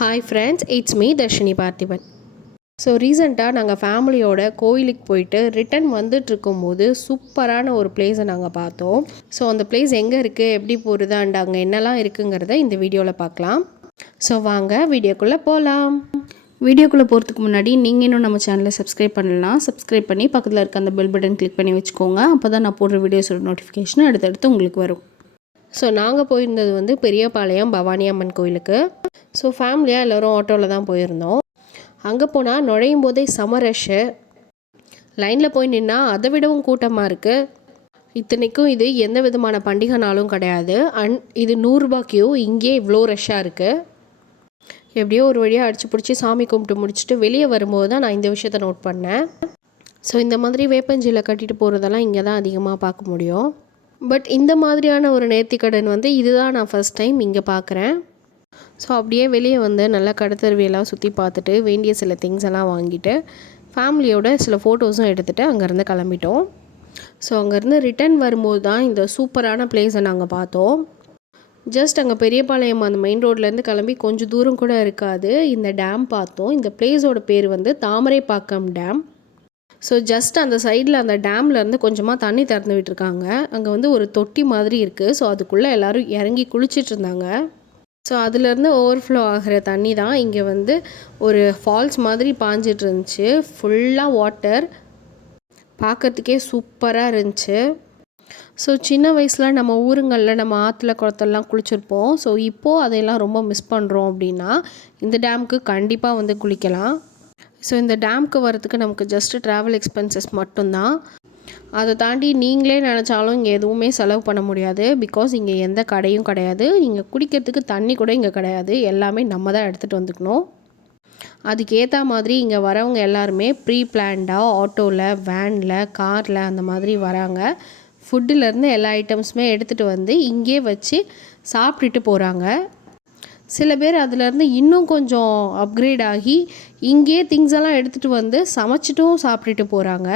Hi friends, it's me Darshini Parthiban. So ரீசெண்டாக நாங்கள் ஃபேமிலியோட கோயிலுக்கு போயிட்டு ரிட்டன் வந்துட்டுருக்கும்போது சூப்பரான ஒரு பிளேஸை நாங்கள் பார்த்தோம். ஸோ அந்த பிளேஸ் எங்கே இருக்குது, எப்படி போகிறது அண்ட் அங்கே என்னெல்லாம் இருக்குங்கிறத இந்த வீடியோவில் பார்க்கலாம். ஸோ வாங்க வீடியோக்குள்ளே போகலாம். வீடியோக்குள்ளே போகிறதுக்கு முன்னாடி நீங்கள் இன்னும் நம்ம சேனலை சப்ஸ்கிரைப் பண்ணலாம். சப்ஸ்கிரைப் பண்ணி பக்கத்தில் இருக்க அந்த பெல் பட்டன் கிளிக் பண்ணி வச்சுக்கோங்க. அப்போ தான் நான் போடுற வீடியோஸோட நோட்டிஃபிகேஷன் அடுத்தடுத்து உங்களுக்கு வரும். ஸோ நாங்கள் போயிருந்தது வந்து பெரியபாளையம் பவானி அம்மன் கோயிலுக்கு. ஸோ ஃபேமிலியாக எல்லோரும் ஆட்டோவில் தான் போயிருந்தோம். அங்கே போனால் நுழையும் போதே செம ரஷ்ஷு. லைனில் போய் நின்னால் அதை விடவும் கூட்டமாக இருக்குது. இத்தனைக்கும் இது எந்த விதமான பண்டிகை நாளும் கிடையாது. இது 100 ரூபா கியூ. இங்கே இவ்வளோ ரஷ்ஷாக இருக்குது. எப்படியோ ஒரு வழியாக அடிச்சு பிடிச்சி சாமி கும்பிட்டு முடிச்சுட்டு வெளியே வரும்போது தான் நான் இந்த விஷயத்தை நோட் பண்ணேன். ஸோ இந்த மாதிரி வேப்பஞ்சியில் கட்டிட்டு போகிறதெல்லாம் இங்கே தான் அதிகமாக பார்க்க முடியும். பட் இந்த மாதிரியான ஒரு நேர்த்திக்கடன் வந்து இதுதான் நான் ஃபஸ்ட் டைம் இங்கே பார்க்குறேன். ஸோ அப்படியே வெளியே வந்து நல்லா கடத்தருவியெல்லாம் சுற்றி பார்த்துட்டு வேண்டிய சில திங்ஸ் எல்லாம் வாங்கிட்டு ஃபேமிலியோட சில ஃபோட்டோஸும் எடுத்துகிட்டு அங்கேருந்து கிளம்பிட்டோம். ஸோ அங்கேருந்து ரிட்டன் வரும்போது தான் இந்த சூப்பரான பிளேஸை நாங்கள் பார்த்தோம். ஜஸ்ட் அங்கே பெரியபாளையம் அந்த மெயின் ரோட்லேருந்து கிளம்பி கொஞ்சம் தூரம் கூட இருக்காது. இந்த டேம் பார்த்தோம். இந்த பிளேஸோட பேர் வந்து தாமரைப்பாக்கம் டேம். ஸோ ஜஸ்ட் அந்த சைடில் அந்த டேம்லேருந்து கொஞ்சமாக தண்ணி திறந்து விட்டுருக்காங்க. அங்கே வந்து ஒரு தொட்டி மாதிரி இருக்குது. ஸோ அதுக்குள்ளே எல்லோரும் இறங்கி குளிச்சிட்டு இருந்தாங்க. ஸோ அதுலேருந்து ஓவர்ஃப்ளோ ஆகிற தண்ணி தான் இங்கே வந்து ஒரு ஃபால்ஸ் மாதிரி பாஞ்சிட்டு இருந்துச்சு. ஃபுல்லாக வாட்டர், பார்க்குறதுக்கே சூப்பராக இருந்துச்சு. ஸோ சின்ன வயசில் நம்ம ஊருங்களில் நம்ம ஆற்றுல குளத்தெல்லாம் குளிச்சிருப்போம். ஸோ இப்போது அதையெல்லாம் ரொம்ப மிஸ் பண்ணுறோம். அப்படின்னா இந்த டேமுக்கு கண்டிப்பாக வந்து குளிக்கலாம். ஸோ இந்த டேமுக்கு வரதுக்கு நமக்கு ஜஸ்ட்டு ட்ராவல் எக்ஸ்பென்சஸ் மட்டும்தான். அதை தாண்டி நீங்களே நினச்சாலும் இங்கே எதுவுமே செலவு பண்ண முடியாது. பிகாஸ் இங்கே எந்த கடையும் கிடையாது. இங்கே குடிக்கிறதுக்கு தண்ணி கூட இங்கே கிடையாது. எல்லாமே நம்ம தான் எடுத்துகிட்டு வந்துக்கணும். அதுக்கேற்ற மாதிரி இங்கே வரவங்க எல்லாருமே ப்ரீ பிளான்டாக ஆட்டோவில், வேனில், காரில் அந்த மாதிரி வராங்க. ஃபுட்டுலேருந்து எல்லா ஐட்டம்ஸுமே எடுத்துகிட்டு வந்து இங்கே வச்சு சாப்பிட்டுட்டு போகிறாங்க. சில பேர் அதுலேருந்து இன்னும் கொஞ்சம் அப்கிரேட் ஆகி இங்கே திங்ஸ் எல்லாம் எடுத்துகிட்டு வந்து சமைச்சிட்டும் சாப்பிட்டுட்டு போகிறாங்க.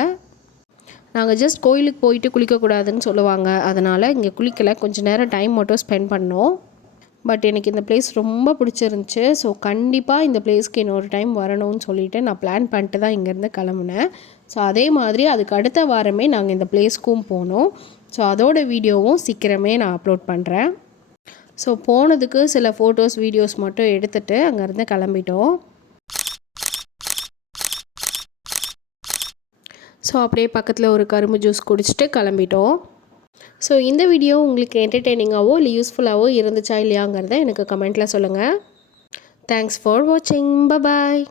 நாங்கள் ஜஸ்ட் கோயிலுக்கு போயிட்டு குளிக்கக்கூடாதுன்னு சொல்லுவாங்க. அதனால் இங்கே குளிக்கலை. கொஞ்சம் நேரம் டைம் மட்டும் ஸ்பெண்ட் பண்ணோம். பட் எனக்கு இந்த பிளேஸ் ரொம்ப பிடிச்சிருந்துச்சி. ஸோ கண்டிப்பாக இந்த பிளேஸ்க்கு இன்னொரு டைம் வரணும்னு சொல்லிவிட்டு நான் பிளான் பண்ணிட்டு தான் இங்கேருந்து கிளம்புனேன். ஸோ அதே மாதிரி அதுக்கு அடுத்த வாரமே நாங்கள் இந்த பிளேஸ்க்கும் போனோம். ஸோ அதோட வீடியோவும் சீக்கிரமே நான் அப்லோட் பண்ணுறேன். ஸோ போனதுக்கு சில ஃபோட்டோஸ், வீடியோஸ் மட்டும் எடுத்துகிட்டு அங்கேருந்து கிளம்பிட்டோம். ஸோ அப்படியே பக்கத்தில் ஒரு கரும்பு ஜூஸ் குடிச்சிட்டு கிளம்பிட்டோம். ஸோ இந்த வீடியோ உங்களுக்கு என்டர்டெய்னிங்காகவோ இல்லை யூஸ்ஃபுல்லாகவோ இருந்துச்சா இல்லையாங்கிறத எனக்கு கமெண்ட்டில் சொல்லுங்கள். தேங்க்ஸ் ஃபார் வாட்சிங். பாய்.